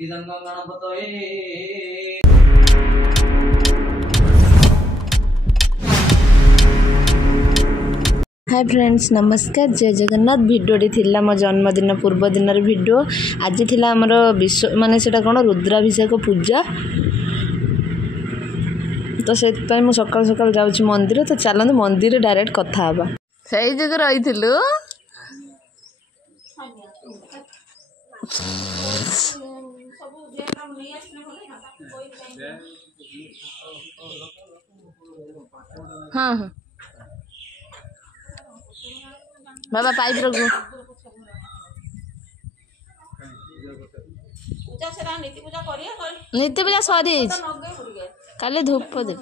इदं गणपतये। Hi friends नमस्कार जय जगन्नाथ भिडियोटी थिला मो जन्मदिन पूर्व दिन भिडियो आज थिला हमर विश्व माने सेटा कोन रुद्राभिषेक पूजा तो से मु सकाल सकाल जाउची मंदिर तो चलंद मंदिर डायरेक्ट कथा हबा सही जगह रहिथिलु हाँ हाँ बाबा पाइप रखो नीति पूजा सरी काले धूप देख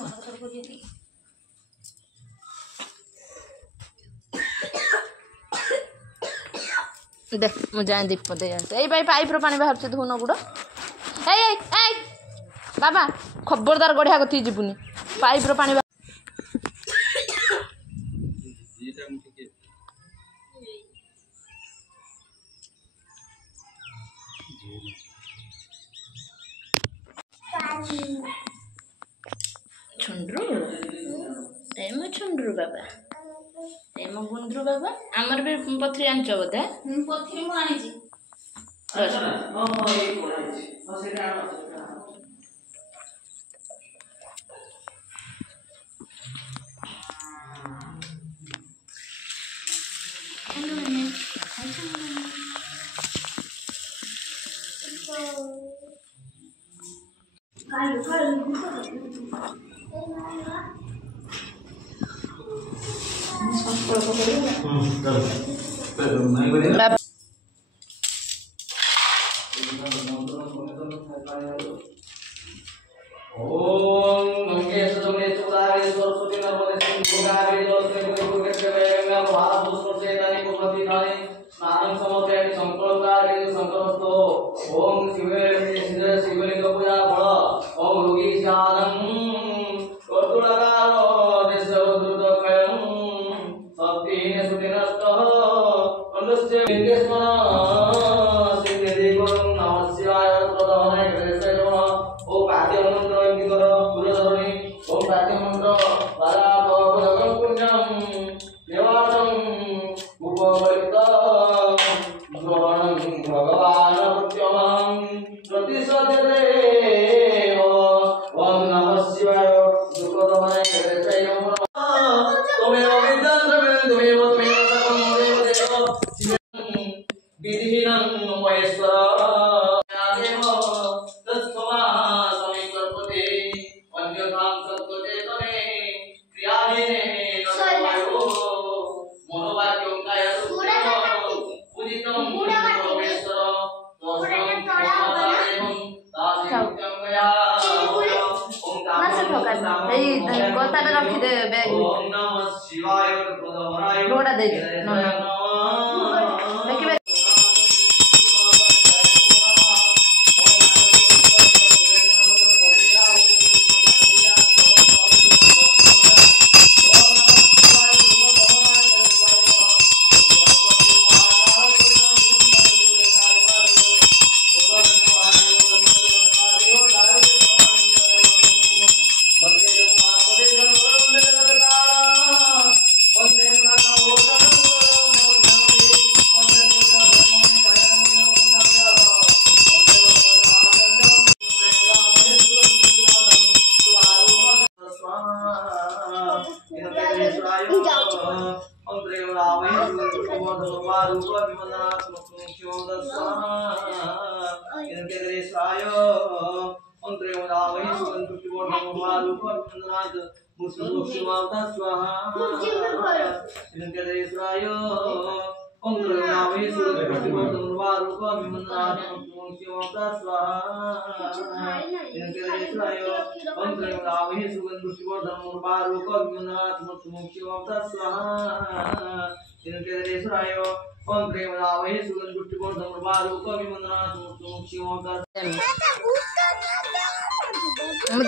देख मुझे दीप दे पाइप रो पानी बाहर धुन गुड़ बाबा खबरदार गढ़िया कथी जीवनी पाइप रो पानी छुंड्रू एम छुंड्रू बाबा एम गुंद्रू बाबा आमर भी पथरी आनछ बोधे पथरी मु आनी छी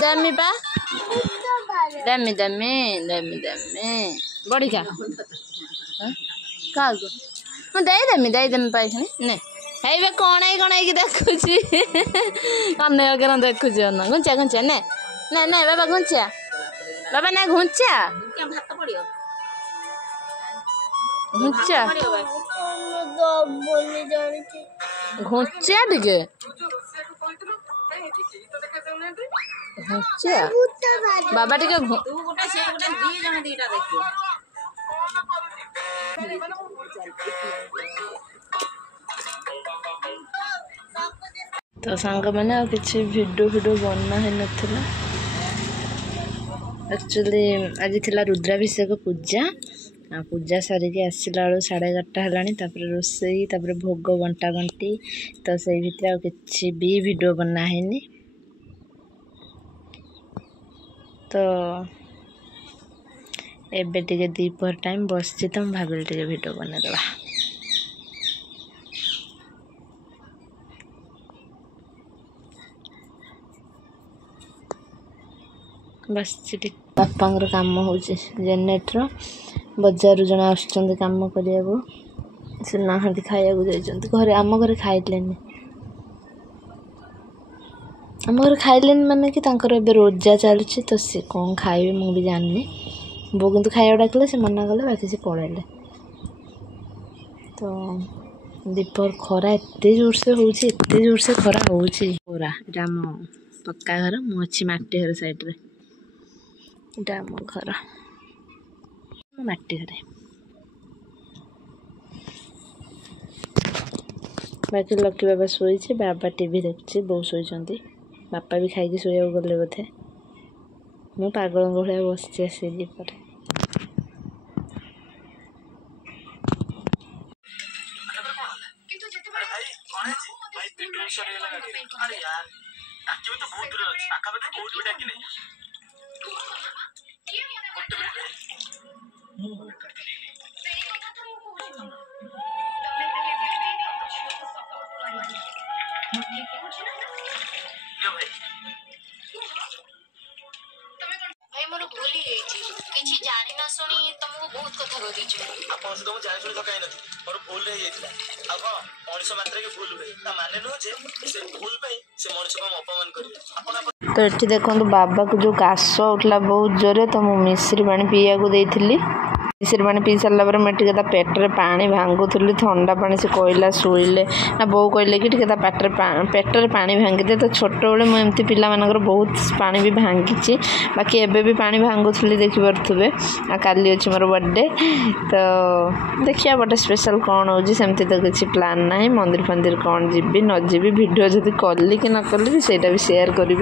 दमी पा दमी दमी दमी दमी बड़ी क्या का दे दमी पाई ने ହେଇବେ କଣ ହେଇକି ଦେଖୁଛି ଅନେକ କେନ ଦେଖୁଛି ଅନ ଘୁଞ୍ଚା ଘୁଞ୍ଚା ନେ ନେ ନେ ବାବା ଘୁଞ୍ଚା ବାବା ନେ ଘୁଞ୍ଚା ଘୁଞ୍ଚା ଘୁଞ୍ଚା ଟିକେ ଘୁଞ୍ଚା ବାବା ଟିକେ तो सांग मैंने आ किसी वीडियो बना ही नथिला एक्चुअली आज थिला रुद्राभिषेक पूजा पूजा सारिके आसला बेलू 11:30 है रोसई भोग बंटा बंटी तो से भितर किसी भी वीडियो बना है तो एबे टिके दीपहर टाइम बसची तो भाविल टिके वीडियो बना देवा बस बापांर काम हो जेनेटर बजार जन आसुँच काम करने से ना खाया घरे आम घर खाइले आम घर खाइले माने कि रोजा चलुची तो सी कौन खाइबे मु भी जाननी बो किंतु खाया डाकिले से मना कले बाकी से पलैले तो दीपर खरा एत जोर से खरा होरा आम पक्का घर मु अच्छी माटी घर साइड रे आम घर माटी घर बाकी लकी बाबा शोचे बाबा टीवी देखी बो शोचती बापा भी खाई शोया गले बोधे मु पागल भाया बसची आसी पर भाई मोर भूल ही गई किछि जानि ना सुनी तुमको बहुत कथा कह दीछु आपन से तुम जानि सुनी थकाई नथि मोर भूल रही जाइतिला अब मनुष्य मात्र के भूल हुए ता माने न जे से भूल पे से मनुष्य को अपमान करिवे आपन तो ये देखो बाबा को जो काश उठला बहुत जोरे तो मुझे मिश्री पानी पीया को देती मिश्री पानी पी सारा पर मुझे पेट्रे पानी भांगुली थंडा पानी से कहला शुइले ना बो कहले कि पेट्रे पानी भांगी दे तो छोट बड़े मुझे पिला बहुत पानी भी भांगी बाकी एबे भी पानी भांगुली देखिपे आ काली अच्छी मोर बर्थडे तो देखिए बटे स्पेशल कौन होमती तो किसी प्लान ना मंदिर फंदिर कौन जी न जी वीडियो जब कली कि न कली भी सेटा भी शेयर करी।